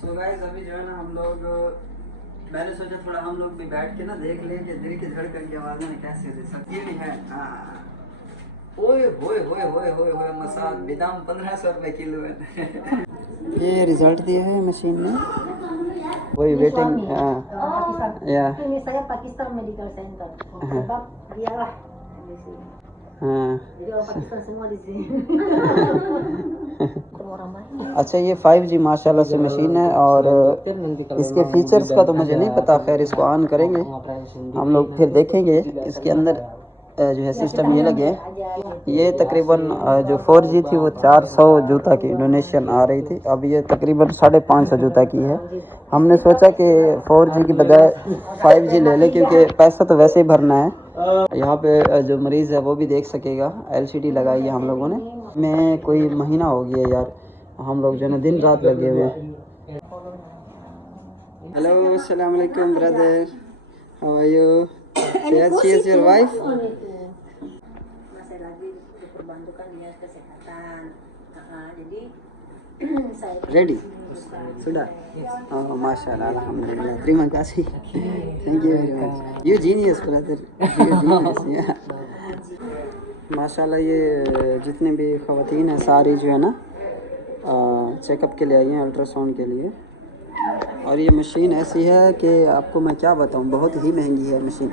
So guys अभी जो है ना हम लोग मैंने सोचा थोड़ा हम लोग भी बैठ के ना देख लें कि दिल की धड़कन की आवाज़ में कैसे दे सकती भी है। हाँ ओए होए होए होए होए होए मसाज बेदाम 1500 रुपए किलो है। ये रिजल्ट दिया है मशीन ने वही वेटिंग या Ini saya Pakistan Medical Center. Sebab dialah di sini. Jadi orang Pakistan semua di sini. Orang banyak. अच्छा ये 5G माशाल्लाह से मशीन है और इसके फीचर्स का तो मुझे नहीं पता, खैर इसको ऑन करेंगे हम लोग फिर देखेंगे। इसके अंदर जो है सिस्टम ये लगे ये तकरीबन जो 4G थी वो 400 जूता की इंडोनेशियन आ रही थी, अब ये तकरीबन 550 जूता की है। हमने सोचा कि 4G की बजाय 5G ले लें क्योंकि पैसा तो वैसे ही भरना है। यहाँ पे जो मरीज़ है वो भी देख सकेगा। LCD लगाई है हम लोगों ने, मैं कोई महीना हो गया यार, हम लोग जो है दिन रात लगे हुए हैं। हेलो अस्सलाम वालेकुम brother, how are you? She is your wife? Masih lagi diperbantukan dia kesehatan. Jadi saya Ready? Sudah? Oh, mashallah, alhamdulillah. Terima kasih. Thank you very much. You genius, brother. You genius, yeah. माशाल्लाह ये जितने भी ख़वातीन हैं सारी जो है ना चेकअप के लिए आई हैं, अल्ट्रासाउंड के लिए। और ये मशीन ऐसी है कि आपको मैं क्या बताऊं, बहुत ही महंगी है मशीन।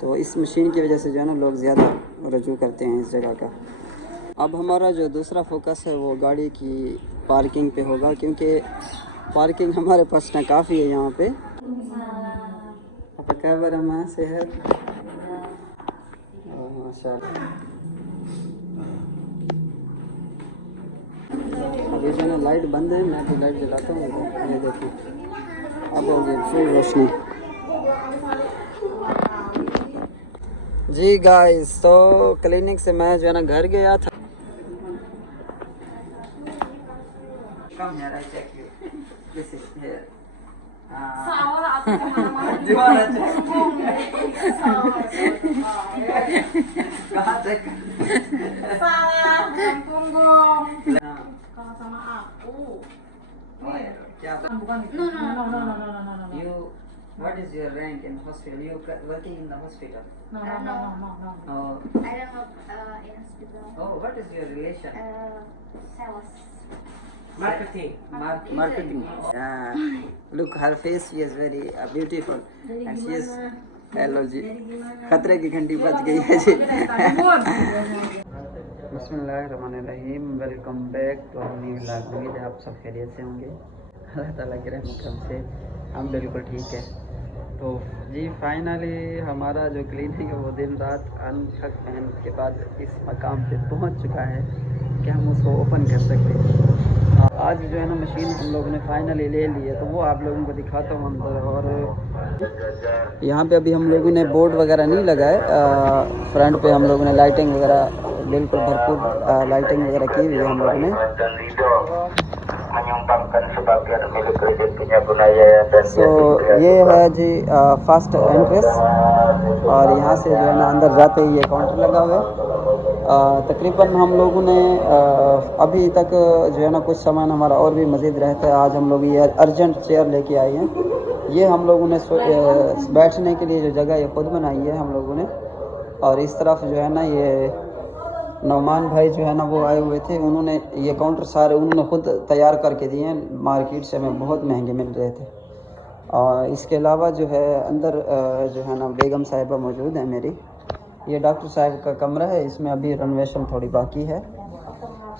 तो इस मशीन की वजह से जो है ना लोग ज़्यादा रजू करते हैं इस जगह का। अब हमारा जो दूसरा फोकस है वो गाड़ी की पार्किंग पे होगा क्योंकि पार्किंग हमारे पास ना काफ़ी है यहाँ पे। apa kabar Amma? Sehat? Oh, माशाल्लाह। अभी जो है ना लाइट बंद है, मैं भी लाइट जलाता हूँ। ये देखो अब हो गई फुल रोशनी। जी गाइस, तो क्लिनिक से मैं जो है ना घर गया था। कम यार, I check you, this is here. दीवार है कहाँ check? salah bukan punggung. Kalau sama aku. क्या Bukan. No. You, what is your rank in hospital? You working in the hospital? No. Oh, I don't know in hospital. oh, what is your relation? Sales. Marketing. Yeah. Look, her face, she is very beautiful, and she is hello जी, खतरे की घंटी बज गई है जी। बिस्मिल्लाहिर्रहमानिर्रहीम, welcome back to our new vlog. उम्मीद है आप सब खैरियत से होंगे। अल्लाह ताला की रहमत से हम बिल्कुल ठीक है। तो जी फाइनली हमारा जो क्लिनिक है वो दिन रात अनथक मेहनत के बाद इस मकाम पे पहुंच चुका है कि हम उसको ओपन कर सकते हैं। आज जो है ना मशीन हम लोगों ने फाइनली ले ली है, तो वो आप लोगों को दिखाता हूँ अंदर। और यहाँ पे अभी हम लोगों ने बोर्ड वगैरह नहीं लगाए, फ्रंट पे हम लोगों ने लाइटिंग वगैरह बिल्कुल भरपूर लाइटिंग वगैरह की हुई है हम लोगों ने। सो ये है जी फर्स्ट एंट्रेंस, और यहाँ से जो है ना अंदर जाते ही ये काउंटर लगा हुआ है। तकरीबन हम लोगों ने अभी तक जो है ना कुछ सामान हमारा और भी मज़ीद रहता है। आज हम लोग ये अर्जेंट चेयर लेके आए हैं। ये हम लोगों ने बैठने के लिए जो जगह ये खुद बनाई है हम लोगों ने। और इस तरफ जो है ना ये नौमान भाई जो है ना वो आए हुए थे, उन्होंने ये काउंटर सारे उन्होंने खुद तैयार करके दिए हैं, मार्केट से हमें बहुत महंगे मिल रहे थे। और इसके अलावा जो है अंदर जो है ना बेगम साहिबा मौजूद है मेरी। ये डॉक्टर साहब का कमरा है, इसमें अभी रेनोवेशन थोड़ी बाकी है।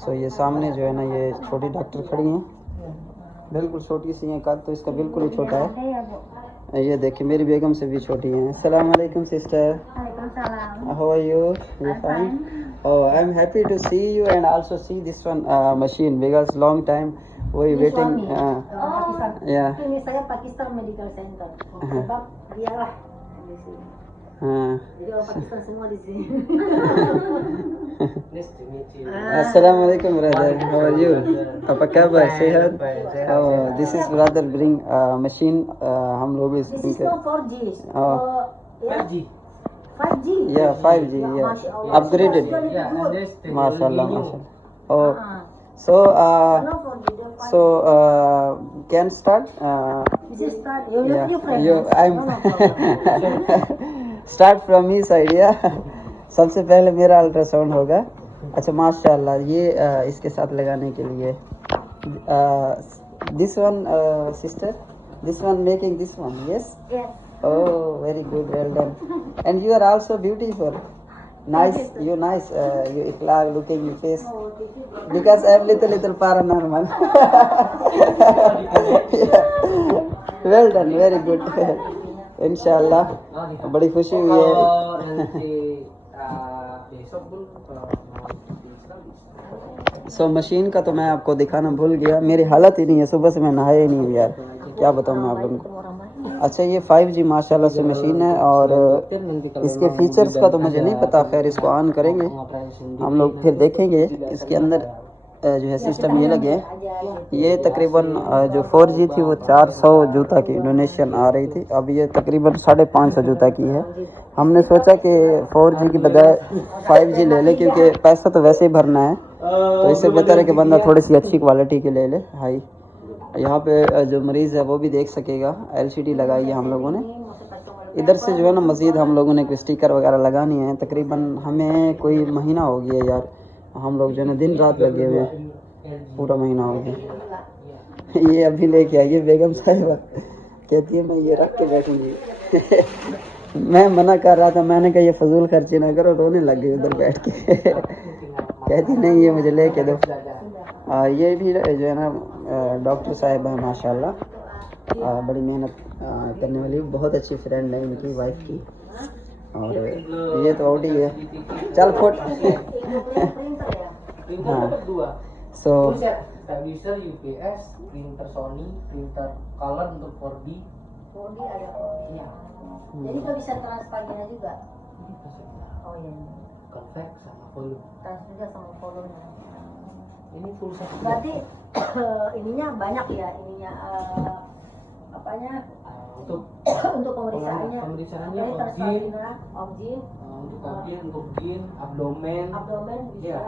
सो ये सामने जो है ना ये छोटी डॉक्टर खड़ी हैं, बिल्कुल छोटी सी हैं, कद तो इसका बिल्कुल ही छोटा है। ये देखिए मेरी बेगम से भी छोटी हैं। अस्सलाम वालेकुम sister, how are you? You fine? Oh, I'm happy to see you and also see this one machine because long time we waiting. Yeah. Ini saya Pakistan Medical Center. Sebab dialah di sini. Jadi orang Pakistan semua di sini. Assalamu alaikum brother, how are you? Apa kabar? Sehat? Oh, this is brother bring machine. हम लोग इस This is not 4G. 5G. Yeah, 5G. Yeah, upgraded. माशाल्लाह माशाल्लाह। Oh, so can start. This is start. You Yeah, frame. you, I'm No problem. start from his idea. सबसे पहले मेरा ultrasound होगा. अच्छा माशाल्लाह ये इसके साथ लगाने के लिए this one sister, this one making this one, yes. Yes. Oh, very good, well done. And you are also beautiful. Nice, you nice. You ikhlaq looking your face. Oh, this is. Because I'm little paranormal. Yeah. Well done, very good. इंशाल्लाह बड़ी खुशी हुई है. So machine का तो मैं आपको दिखाना भूल गया. मेरी हालत ही नहीं है, सुबह से मैं नहाया ही नहीं यार. क्या बताऊँ मैं आप लोगों को. अच्छा ये 5G माशाल्लाह से मशीन है और इसके फीचर्स का तो मुझे नहीं पता. खैर इसको ऑन करेंगे हम लोग, फिर देखेंगे. इसके अंदर जो है सिस्टम ये लगे. ये तकरीबन जो 4G थी वो 400 जूता की इंडोनेशियन आ रही थी. अब ये तकरीबन 550 जूता की है. हमने सोचा कि 4G की बजाय 5G ले ले, क्योंकि पैसा तो वैसे ही भरना है, तो इससे बेहतर है कि बंदा थोड़ी सी अच्छी क्वालिटी की ले ले. हाई यहाँ पे जो मरीज़ है वो भी देख सकेगा. LCD लगाई है हम लोगों ने. इधर से जो है ना मज़ीद हम लोगों ने कोई स्टिकर वगैरह लगानी है. तकरीबन हमें कोई महीना हो गया यार, हम लोग जो है ना दिन रात लगे हुए, पूरा महीना हो गया. ये अभी लेके आई है बेगम साहिबा, कहती है मैं ये रख के बैठूंगी. मैं मना कर रहा था, मैंने कहा ये फजूल खर्ची ना करो. रोने लग गई उधर बैठ के. कहती नहीं ये मुझे लेके दो. ये भी जो है ना डॉक्टर साहिबा है माशाल्लाह, बड़ी मेहनत करने वाली, बहुत अच्छी फ्रेंड है इनकी वाइफ की. और ये तो ऑडी है. चल फुट. हाँ सो stabilizer UPS, printer Sony, printer color untuk 4D. 4D ada. Iya. Jadi kau bisa transparannya juga. Oh iya. Convex sama volume. Trans juga sama volume. Ini full set. Berarti ininya banyak ya, ininya apanya? Untuk Untuk pemeriksaannya. Pemeriksaannya objin, untuk objin, untuk jin, abdomen. abdomen bisa. Iya.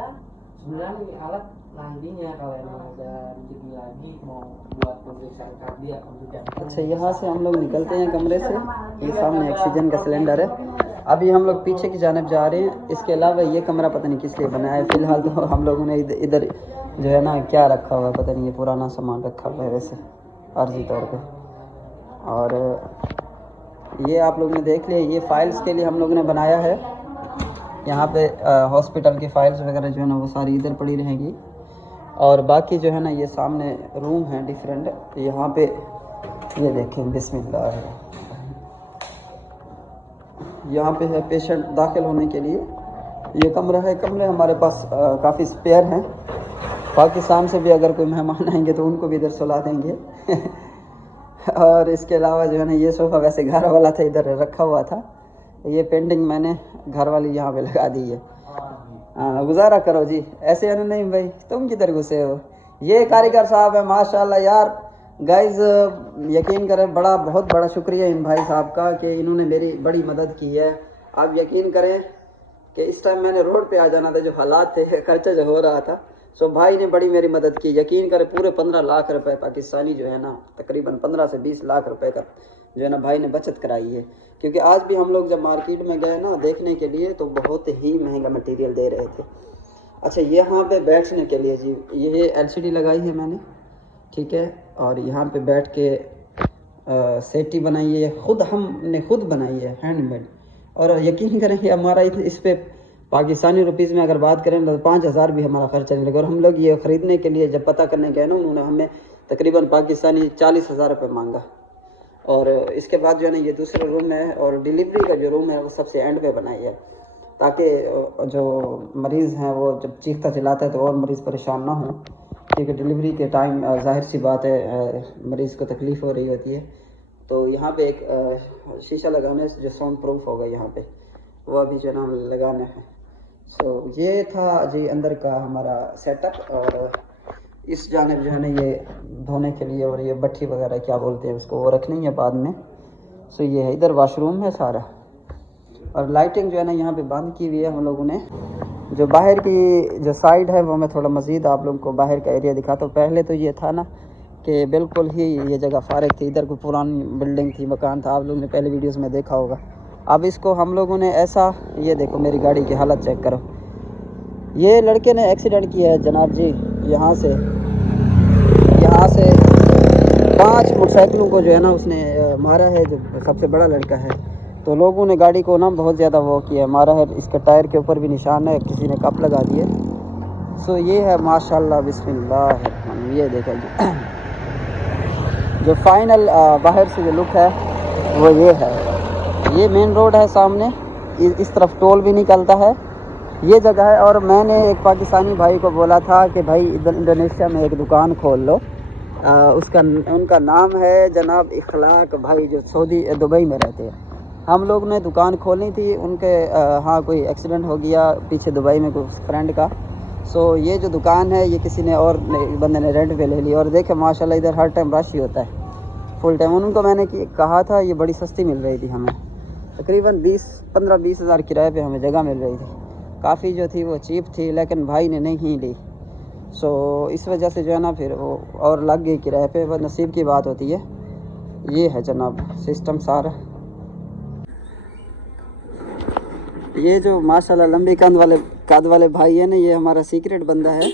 Sebenarnya ini alat nantinya kalau emang ada rezeki lagi mau buat pemeriksaan kardiak untuk jantung. अच्छा यहाँ से हम लोग निकलते हैं कमरे से. ये सामने ऑक्सीजन का सिलेंडर है. अभी हम लोग पीछे की जानिब जा रहे हैं. इसके अलावा ये कमरा पता नहीं किस लिए बनाया है. फ़िलहाल तो हम लोगों ने इधर जो है ना क्या रखा हुआ है पता नहीं, ये पुराना सामान रखा हुआ है वैसे आर्जी तौर पे. और ये आप लोग ने देख लिया, ये फाइल्स के लिए हम लोगों ने बनाया है. यहाँ पे हॉस्पिटल की फ़ाइल्स वगैरह जो है ना वो सारी इधर पड़ी रहेंगी. और बाकी जो है ना ये सामने रूम है डिफरेंट. यहाँ पे ये देखें बिस्मिल्लाह, यहाँ पे है पेशेंट दाखिल होने के लिए ये कमरा है. कमरे हमारे पास काफ़ी स्पेयर हैं. पाकिस्तान से भी अगर कोई मेहमान आएंगे तो उनको भी इधर सुला देंगे. और इसके अलावा जो है ना ये सोफ़ा वैसे घर वाला था, इधर रखा हुआ था. ये पेंटिंग मैंने घर वाली यहाँ पे लगा दी है. गुजारा करो जी. ऐसे है ना. नहीं भाई तुम किधर घुसे हो. ये कारीगर साहब है माशाल्लाह यार. गाइज यकीन करें बहुत बड़ा शुक्रिया इन भाई साहब का कि इन्होंने मेरी बड़ी मदद की है. आप यकीन करें कि इस टाइम मैंने रोड पे आ जाना था, जो हालात थे, खर्चा जो हो रहा था. सो भाई ने बड़ी मेरी मदद की. यकीन करें पूरे 15 लाख रुपए पाकिस्तानी जो है ना, तकरीबन 15 से 20 लाख रुपए का जो है ना भाई ने बचत कराई है. क्योंकि आज भी हम लोग जब मार्केट में गए ना देखने के लिए तो बहुत ही महंगा मटेरियल दे रहे थे. अच्छा यहाँ पे बैठने के लिए जी ये LCD लगाई है मैंने, ठीक है. और यहाँ पे बैठ के सेटी बनाई है, हमने खुद बनाई है, हैंडमेड. और यकीन करें कि हमारा इस पे पाकिस्तानी रुपीज़ में अगर बात करें तो 5,000 भी हमारा खर्चा नहीं लगा. और हम लोग ये ख़रीदने के लिए जब पता करने गए ना, उन्होंने हमें तकरीबन पाकिस्तानी 40,000 रुपये मांगा. और इसके बाद जो है ना ये दूसरा रूम है. और डिलीवरी का जो रूम है वो सबसे एंड पे बनाई है, ताकि जो मरीज़ हैं वो जब चीखता चिल्लाता है तो और मरीज़ परेशान ना हो. क्योंकि डिलीवरी के टाइम जाहिर सी बात है मरीज़ को तकलीफ़ हो रही होती है. तो यहाँ पे एक शीशा लगाने से जो साउंड प्रूफ होगा यहाँ पे, वो अभी जो है ना लगाना है. सो ये था जी अंदर का हमारा सेटअप. और इस जानिब जो है ना ये धोने के लिए और ये भट्टी वगैरह क्या बोलते हैं उसको, वो रखनी है बाद में. सो ये है, इधर वाशरूम है सारा. और लाइटिंग जो है ना यहाँ पे बंद की हुई है हम लोगों ने. जो बाहर की जो साइड है वो मैं थोड़ा मज़ीद आप लोगों को बाहर का एरिया दिखाता हूँ. पहले तो ये था ना कि बिल्कुल ही ये जगह फारिग थी। इधर कोई पुरानी बिल्डिंग थी, मकान था, आप लोगों ने पहले वीडियोस में देखा होगा। अब इसको हम लोगों ने ऐसा, ये देखो मेरी गाड़ी की हालत चेक करो। ये लड़के ने एक्सीडेंट किया है जनाब जी, यहाँ से 5 मोटरसाइकिलों को जो है ना उसने मारा है, जो सबसे बड़ा लड़का है। तो लोगों ने गाड़ी को ना बहुत ज़्यादा वो किया, मारा है। इसके टायर के ऊपर भी निशान है, किसी ने कप लगा दिए। सो ये है माशाल्लाह बिस्मिल्लाह। ये देखा जी जो फाइनल बाहर से जो लुक है वो ये है। ये मेन रोड है सामने, इस तरफ टोल भी निकलता है, ये जगह है। और मैंने एक पाकिस्तानी भाई को बोला था कि भाई इधर इंडोनेशिया में एक दुकान खोल लो। उनका नाम है जनाब इखलाक भाई, जो सऊदी दुबई में रहते हैं। हम लोग ने दुकान खोलनी थी, उनके हाँ कोई एक्सीडेंट हो गया पीछे दुबई में कोई फ्रेंड का। सो ये जो दुकान है ये किसी ने और बंदे ने रेंट पे ले ली। और देखे माशाल्लाह इधर हर टाइम रश ही होता है, फुल टाइम। उनको मैंने कहा था, ये बड़ी सस्ती मिल रही थी हमें, तकरीबन 15-20 हज़ार किराए पे हमें जगह मिल रही थी। काफ़ी जो थी वो चीप थी, लेकिन भाई ने नहीं ली। सो इस वजह से जो है ना फिर वो और लग गई किराए पे। वो नसीब की बात होती है। ये है जनाब सिस्टम सारा। ये जो माशाल्लाह लंबी कद वाले भाई है ना, ये हमारा सीक्रेट बंदा है,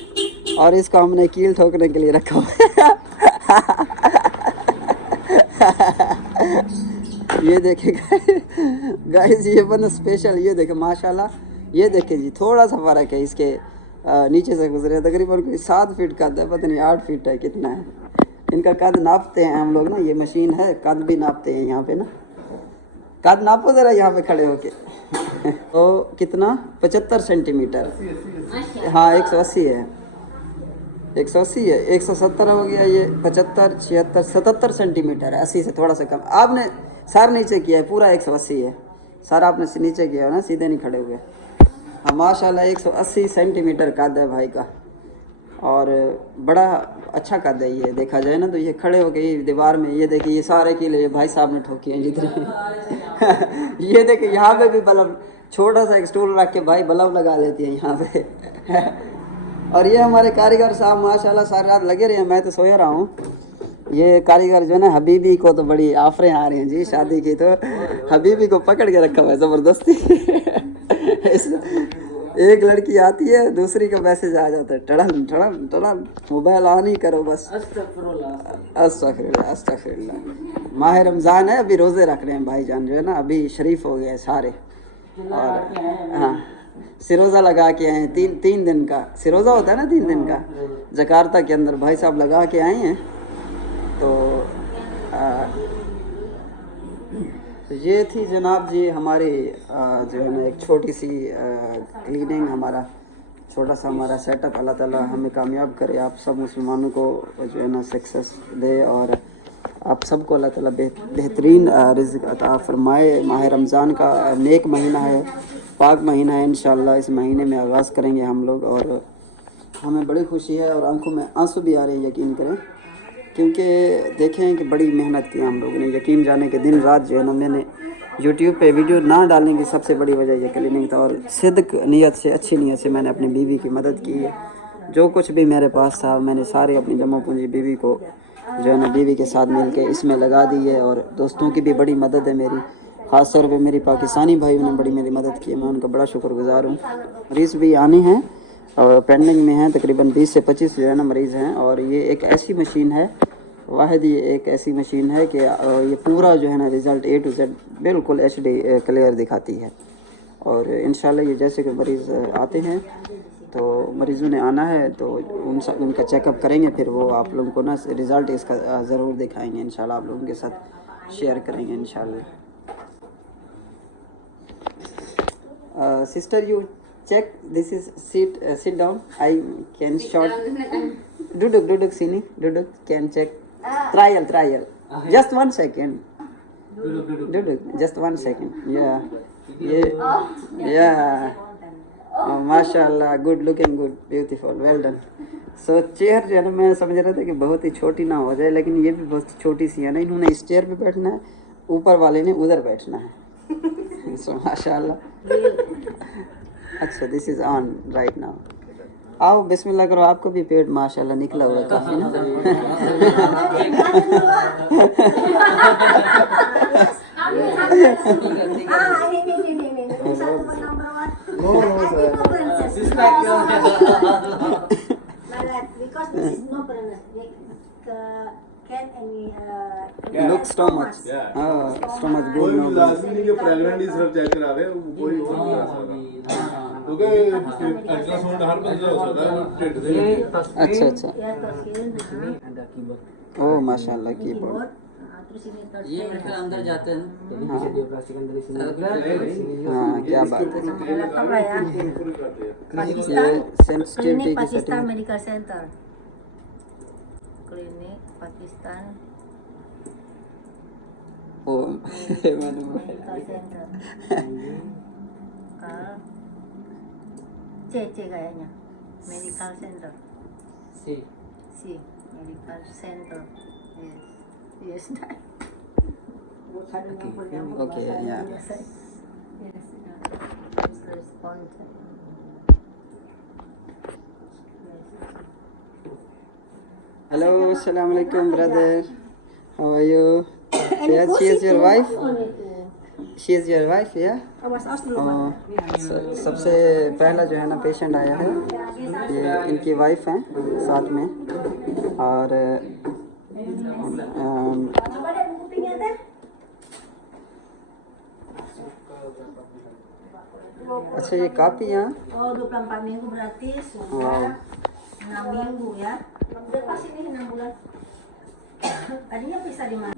और इसको हमने कील ठोकने के लिए रखा हुआ ये देखे गाइस, ये बंदा स्पेशल। ये देखे माशाल्लाह, ये देखे जी थोड़ा सा फ़र्क है इसके नीचे से गुजरे। तकरीबन कोई 7 फीट कद है, पता नहीं 8 फीट है कितना है। इनका कद नापते हैं हम लोग ना, ये मशीन है, कद भी नापते हैं यहाँ पे ना। कद नापो ज़रा यहाँ पे खड़े होके तो कितना 75 सेंटीमीटर। हाँ 180 है, 180 है, 170 हो गया। ये 75, 76, 77 सेंटीमीटर है, 80 से थोड़ा सा कम। आपने सर नीचे किया है, पूरा 180 है। सर आपने नीचे किया है ना, सीधे नहीं खड़े हुए। हाँ माशाल्लाह 180 सेंटीमीटर कद है भाई का, और बड़ा अच्छा कद है ये देखा जाए ना। तो ये खड़े हो गए दीवार में, ये देखिए ये सारे किले ये भाई साहब ने ठोकी हैं जितने ये देखिए यहाँ पे भी बल्ब, छोटा सा एक स्टूल रख के भाई बल्ब लगा लेती है यहाँ पे और ये हमारे कारीगर साहब माशाल्लाह सारी रात लगे रहे हैं, मैं तो सोया रहा हूँ। ये कारीगर जो है ना, हबीबी को तो बड़ी आफरें आ रही हैं जी शादी की, तो हबीबी को पकड़ के रखा हुआ है ज़बरदस्ती एक लड़की आती है, दूसरी का मैसेज आ जाता है, टड़न टड़न टड़न, मोबाइल ऑन ही करो बस। अस्तगफिरुल्लाह। माह रमज़ान है, अभी रोज़े रख रहे हैं भाईजान जो है ना, अभी शरीफ हो गए सारे। और हाँ सिरोज़ा लगा के आए हैं, तीन दिन का सिरोज़ा होता है ना, 3 दिन का जकार्ता के अंदर भाई साहब लगा के आए हैं। तो ये थी जनाब जी हमारी जो है ना एक छोटी सी क्लीनिंग, हमारा छोटा सा हमारा सेटअप। अल्लाह ताला हमें कामयाब करे, आप सब मुसलमानों को जो है ना सक्सेस दे, और आप सबको अल्लाह ताला बेहतरीन रिज़्क़ अता फरमाए। माह रमज़ान का नेक महीना है, पाक महीना है। इंशाअल्लाह इस महीने में आगाज़ करेंगे हम लोग, और हमें बड़ी खुशी है और आंखों में आंसू भी आ रहे हैं, यकीन करें, क्योंकि देखें कि बड़ी मेहनत की हम लोगों ने। यकीन जाने के दिन रात जो है ना, मैंने यूट्यूब पे वीडियो ना डालने की सबसे बड़ी वजह ये क्लिनिक था, और सिद्क नीयत से, अच्छी नीयत से मैंने अपनी बीवी की मदद की है। जो कुछ भी मेरे पास था मैंने सारे अपनी जमा पूंजी बीवी को जो है ना, बीवी के साथ मिल के इसमें लगा दी है। और दोस्तों की भी बड़ी मदद है मेरी, ख़ास तौर पे मेरी पाकिस्तानी भाइयों ने बड़ी मेरी मदद की है, मैं उनका बड़ा शुक्रगुज़ार हूँ। मरीज़ भी आने हैं और पेंडिंग में हैं, तकरीबन 20 से 25 जो है ना मरीज़ हैं। और ये एक ऐसी मशीन है, वाहिद ये एक ऐसी मशीन है कि ये पूरा जो है ना रिज़ल्ट A to Z बिल्कुल HD क्लियर दिखाती है। और इंशाल्लाह ये जैसे कि मरीज़ आते हैं तो मरीज़ों ने आना है तो उनका चेकअप करेंगे, फिर वो आप लोगों को ना रिज़ल्ट इसका ज़रूर दिखाएंगे, इंशाल्लाह आप लोगों के साथ शेयर करेंगे इंशाल्लाह। Sister, you check this is sit down. I can short. Duduk sini, duduk can check. Trial. Just 1 second. Duduk, just 1 second. Yeah. Oh, माशाल्लाह, good looking, good, beautiful, well done. So chair जो है ना, मैं समझ रहा था कि बहुत ही छोटी ना हो जाए, लेकिन ये भी बहुत छोटी सी है ना। इन्होंने इस चेयर पे बैठना है, ऊपर वाले ने उधर बैठना है। सो माशाल्लाह। अच्छा, this is on right now. आओ बिस्मिल्लाह करो, आपको भी पेट माशाल्लाह निकला हुआ है काफी ना। Because this is no pregnant. Can any Look stomach. Yeah. Stomach कोई good भी no. लाजमी नहीं कि प्रेग्नेंट ही सिर्फ चेक करावे, कोई हो सकता है क्योंकि अल्ट्रासाउंड हर बंदा हो सकता है टेट से। अच्छा अच्छा। ya terkirim ada keyboard. ओ माशाल्लाह कीबोर्ड। terus ini ये उनके अंदर जाते हैं। Jadi bisa dioperasikan dari sini juga, dari sini juga. हाँ क्या बात है। laptop lah ya. पूरी करते हैं। Pakistan ये सेंसिटिविटी Klinik की Pakistan setting. Medical Center. Klinik Pakistan ओ Medical Center. Kal C kayaknya. Medical Center. Si. C Medical Center. Yes. Yes. Bukan yang Oke, ya. Yes. Respond. Hello अस्सलाम वालेकुम brother, how are you? She is your wife? She is your wife, yeah? सबसे पहला जो है ना patient आया है, ये इनकी वाइफ हैं साथ में। और Coba deh buku pinnya teh. अच्छा ये कापी यहाँ Oh, 24 minggu berarti sudah 6 minggu ya. Udah pas ini 6 bulan. Tadinya bisa di mana?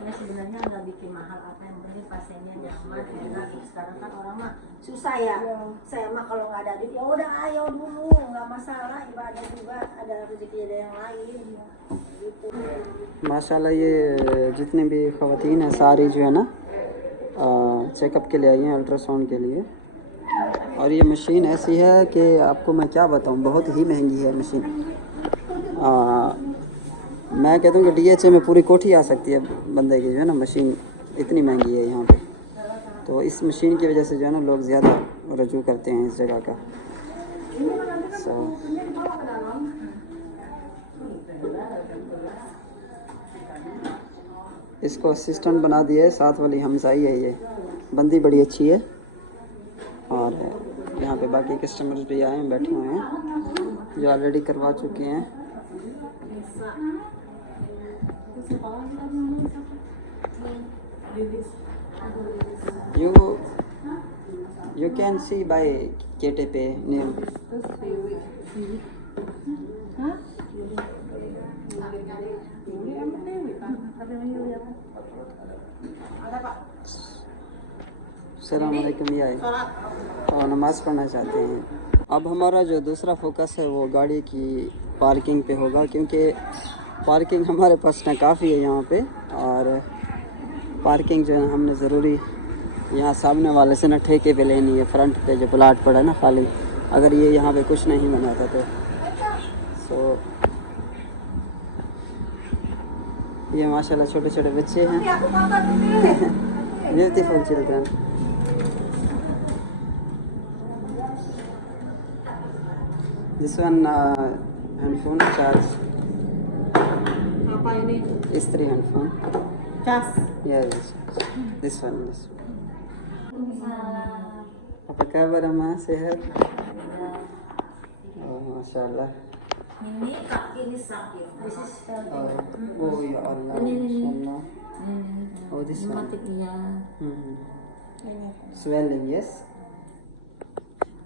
Ya sebenarnya nggak bikin mahal apa, yang penting pasiennya nyaman, enak. Sekarang kan orang mah susah ya. Saya mah kalau nggak ada duit ya udah ayo dulu, nggak masalah, ibadah juga ada rezeki ada yang lain. Gitu. माशाल्लाह ये जितने भी ख़वातीन हैं सारी जो है ना चेकअप के लिए आई हैं, अल्ट्रासाउंड के लिए। और ये मशीन ऐसी है कि आपको मैं क्या बताऊं, बहुत ही महंगी है मशीन। मैं कहता हूँ कि DHA में पूरी कोठी आ सकती है बंदे की, जो है ना मशीन इतनी महंगी है यहाँ पे। तो इस मशीन की वजह से जो है ना लोग ज़्यादा रजू करते हैं इस जगह का। इसको असिस्टेंट बना दिया है, साथ वाली हमसाई है, ये बंदी बड़ी अच्छी है। और यहाँ पे बाकी कस्टमर्स भी आए हैं, बैठे हुए हैं जो ऑलरेडी करवा चुके हैं। You can see by KTP name. सलामुअलैकुम, ये आए और नमाज़ पढ़ना चाहते हैं। अब हमारा जो दूसरा फोकस है वो गाड़ी की पार्किंग पे होगा, क्योंकि पार्किंग हमारे पास ना काफ़ी है यहाँ पे। और पार्किंग जो है ना हमने ज़रूरी यहाँ सामने वाले से ना ठेके पे लेनी है, फ्रंट पे जो प्लाट पड़ा है ना खाली, अगर ये यहाँ पे कुछ नहीं बनाता तो। सो ये माशाल्लाह छोटे छोटे बच्चे हैं, beautiful children. This one handphone charge, Apa ini? इस्त्री handphone, Cas. Yes this one. apa kabar Ama, sehat? Oh masyaallah. Ini kaki ini sakit. This is Oh ya Allah, masyaallah. Oh this one. Matiknya. Swelling, yes.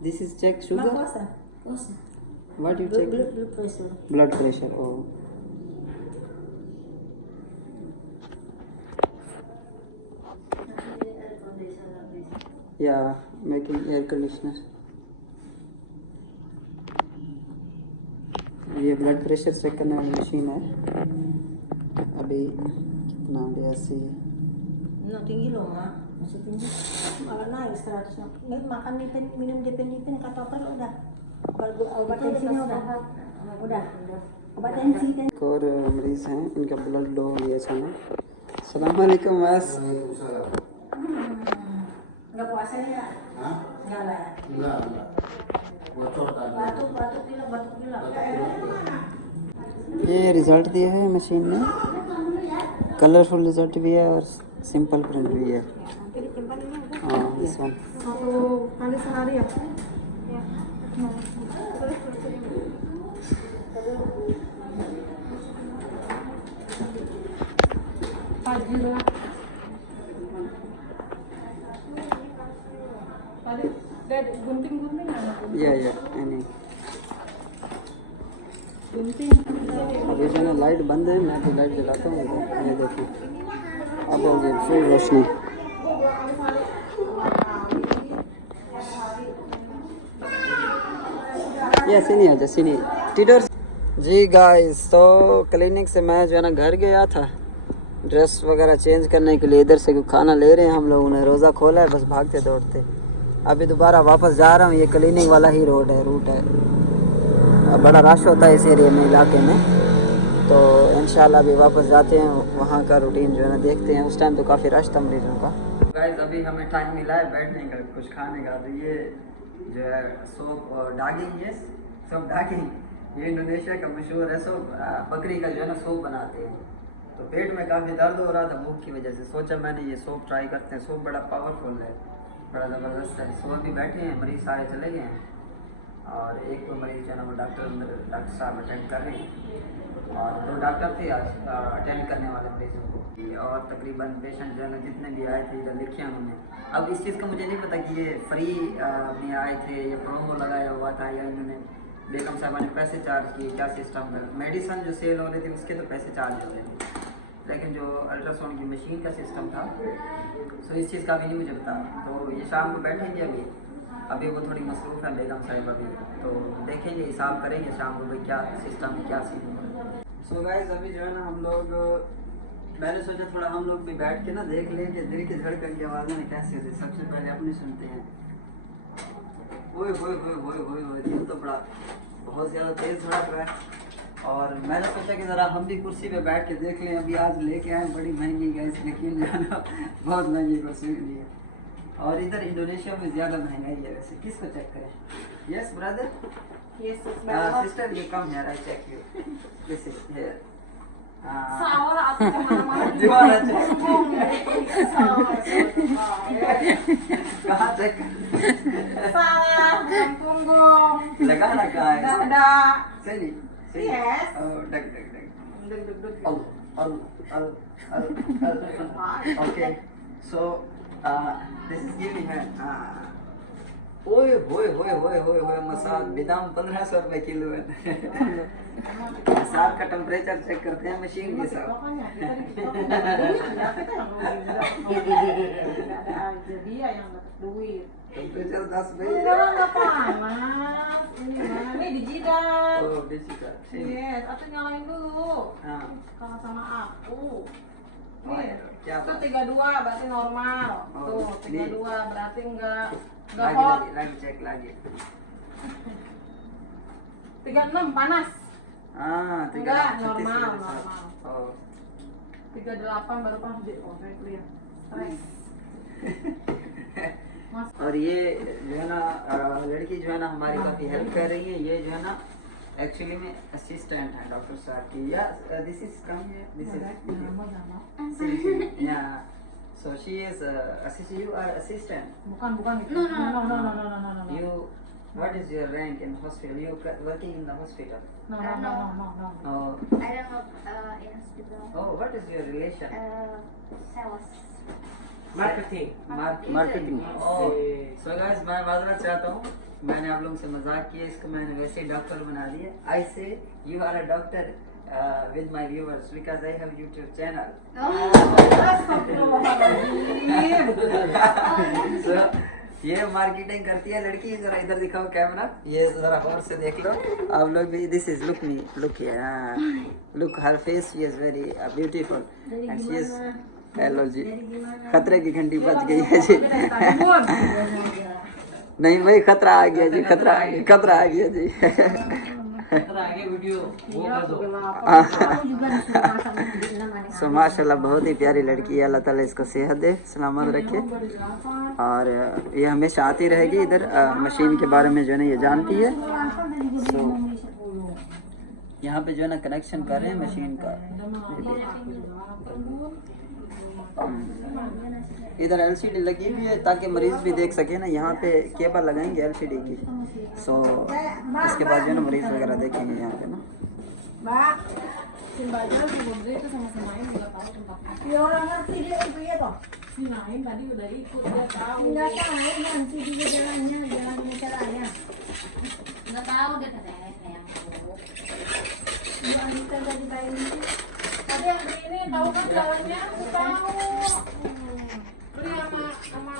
This is check sugar. Puasa. What you check? Blood pressure. Blood pressure. Oh. Yeah, making air conditioner. ये blood pressure check करने वाली machine है। अभी कितना 82? No, tinggi loh, Ma. Masih tinggi. Malah naik 100. Ini makan dipin, minum dipin, kata dokter udah. Obat tensinya udah. Obat tensi kan. एक और मरीज़ हैं, इनका ब्लड लो हो गया अचानक। अस्सलाम वालेकुम वास। Udah puasa ya? Enggak. Enggak. Bocor tadi. Batuk pilek. ये रिजल्ट दिया है मशीन ने, कलरफुल रिजल्ट भी है और सिंपल प्रिंट भी है। हाँ this one। Satu kali sehari ya? Pagi lah. Tadi gunting-gunting ada. या यानी Gunting. अभी जो है ना लाइट बंद है, मैं भी लाइट जलाता हूँ। ये देखो अब हो गई फुल रोशनी। ये सीनी आ जा सीनी टीटर। जी गाइस, तो क्लिनिक से मैं जो है ना घर गया था ड्रेस वगैरह चेंज करने के लिए। इधर से खाना ले रहे हैं हम लोगों ने, रोज़ा खोला है, बस भागते दौड़ते अभी दोबारा वापस जा रहा हूँ। ये क्लिनिक वाला ही रूट है। अब बड़ा रश होता है इस एरिया में, इलाके में, तो इंशाल्लाह अभी वापस जाते हैं, वहाँ का रूटीन जो है ना देखते हैं। उस टाइम तो काफ़ी रश था मरीजों का। गाइस अभी हमें टाइम मिला है बैठने का, कुछ खाने का। तो ये जो है सोप डागिंग है, सोप डागिंग, ये इंडोनेशिया का मशहूर है सोप। बकरी का जो है ना सोप बनाते हैं। तो पेट में काफ़ी दर्द हो रहा था भूख की वजह से, सोचा मैंने ये सोप ट्राई करते हैं। सोप बड़ा पावरफुल है, बड़ा ज़बरदस्त है। सोप भी बैठे हैं, मरीज सारे चले गए हैं और एक तो मरीज जो है ना वो डॉक्टर साहब अटेंड कर रहे हैं और 2 डॉक्टर थे आज अटेंड करने वाले मरीजों को। और तकरीबन पेशेंट जो है ना जितने भी आए थे इधर लिखे हैं उन्होंने। अब इस चीज़ का मुझे नहीं पता कि ये फ्री में आए थे, ये प्रोमो लगाया हुआ था, या इन्होंने बेगम साहबा ने पैसे चार्ज किए, क्या सिस्टम था। मेडिसन जो सेल हो रही थी उसके तो पैसे चार्ज हो रहे थे, लेकिन जो अल्ट्रासाउंड की मशीन का सिस्टम था सो इस चीज़ का भी नहीं मुझे पता। तो ये शाम को बैठेंगे अभी वो थोड़ी मसरूफ़ है बेगम साहिब अभी, तो देखेंगे हिसाब करेंगे शाम को भाई क्या सिस्टम है क्या सीन है। सो गाइस अभी जो है ना हम लोग, मैंने सोचा थोड़ा हम लोग भी बैठ के ना देख लें कि दिल की धड़कन की आवाज़ें में कैसे होती। सबसे पहले अपनी सुनते हैं। ओए होए होए होए होए होए, दिल तो बड़ा बहुत ज़्यादा तेज़ धड़क रहा है। और मैंने सोचा कि ज़रा हम भी कुर्सी पे बैठ के देख लें। अभी आज लेके आए बड़ी महंगी गैस, लेकिन जो है ना बहुत महंगी कुर्सी मिली है और इधर इंडोनेशिया में ज़्यादा महंगाई है। वैसे किसको चेक करें? यस ब्रदर, Yes, सिस्टर ये कम है, I check you, this is here. Salah aku kemana-mana Gimana cek? कहाँ चेक? Salah, bukan punggung. लगा रखा है। Dada. सही सही। Yes. Dug dug dug. Deg-deg-deg. Okay, so this is giving her ओए होए होए होए होए होए मसाज बेदाम 1500 रुपए किलो है। मसाज का टेम्परेचर चेक करते हैं मशीन के साथ। Makanya kita kita yang rugi, nggak ada aja dia yang dapat duit. Temperature 10 Enggak panas. Ini mana nih di jidat. Oh, digital. Yes, aku nyalain dulu. हाँ Kalau sama aku. Oh, Nih, ya, itu Pak. 32 berarti normal. Oh, Tuh, ini. 32 berarti enggak lagi hot. lagi cek lagi। 36 panas. हाँ Enggak, normal, normal. Oh 38 baru panas. Oh, saya clear. Stress. और ये जो है ना लड़की जो है ना हमारी काफ़ी हेल्प कर रही है। ये जो है ना एक्चुअली में असिस्टेंट है डॉक्टर साहब की। Yeah this is come this is yeah so she is assistant, you are assistant. Bukan itu. No. No. You what is your rank in hospital? You working in the hospital? No. I don't Oh know in hospital. oh, what is your relation? Sales. Marketing marketing. So guys मैं माजरत चाहता हूँ, मैंने आप लोगों से मजाक किया, इसको मैंने वैसे ही डॉक्टर बना दिया। I say you are a doctor with my viewers because I have YouTube channel. So ये मार्केटिंग करती है लड़की। जरा इधर दिखाओ कैमरा, ये जरा गौर से देख लो आप लोग भी। This is look me, look here, look her face, she is very beautiful and she is hello जी। खतरे की घंटी बज गई है जी। नहीं भाई खतरा आ गया जी, खतरा आ गया जी। आगे वीडियो वो कर दो। Aku juga disuruh sama di enam aneh. सो माशाल्लाह बहुत ही प्यारी लड़की है, अल्लाह ताला इसको सेहत दे, सलामत रखे। और ये हमेशा आती रहेगी इधर, मशीन के बारे में जो है ना ये जानती है। सो यहाँ पे जो है ना कनेक्शन कर रहे हैं मशीन का। इधर एलसीडी लगी हुई है ताकि मरीज भी देख सके ना, यहाँ पे केबल लगाएंगे एलसीडी की। सो इसके बाद जो है ना मरीज वगैरह देखेंगे यहाँ पे ना। Mbak, ya orang ngerti dia itu ya toh. Nggak tahu nanti juga jalannya caranya. Nggak tahu deh katanya sayang. Mbak Anita udah dibayar sih. Tapi yang beli ini tahu kan jalannya, aku tahu. Beli sama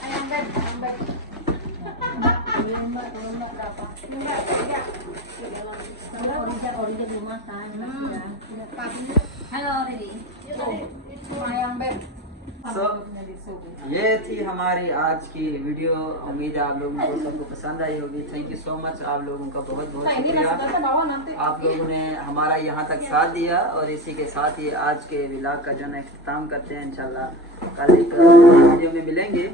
ayam bed. Mbak berapa? Enggak, tiga. Orija belum makan. Udah pagi. Halo Redi. Cuma ayam bed. सो ये थी हमारी आज की video. उम्मीद है आप लोगों को सबको पसंद आई होगी। थैंक यू सो मच, आप लोगों का बहुत बहुत शुक्रिया। आप लोगों ने हमारा यहाँ तक साथ दिया और इसी के साथ ही आज के व्लॉग का जो है अख्ताम करते हैं। इंशाल्लाह कल एक वीडियो में मिलेंगे।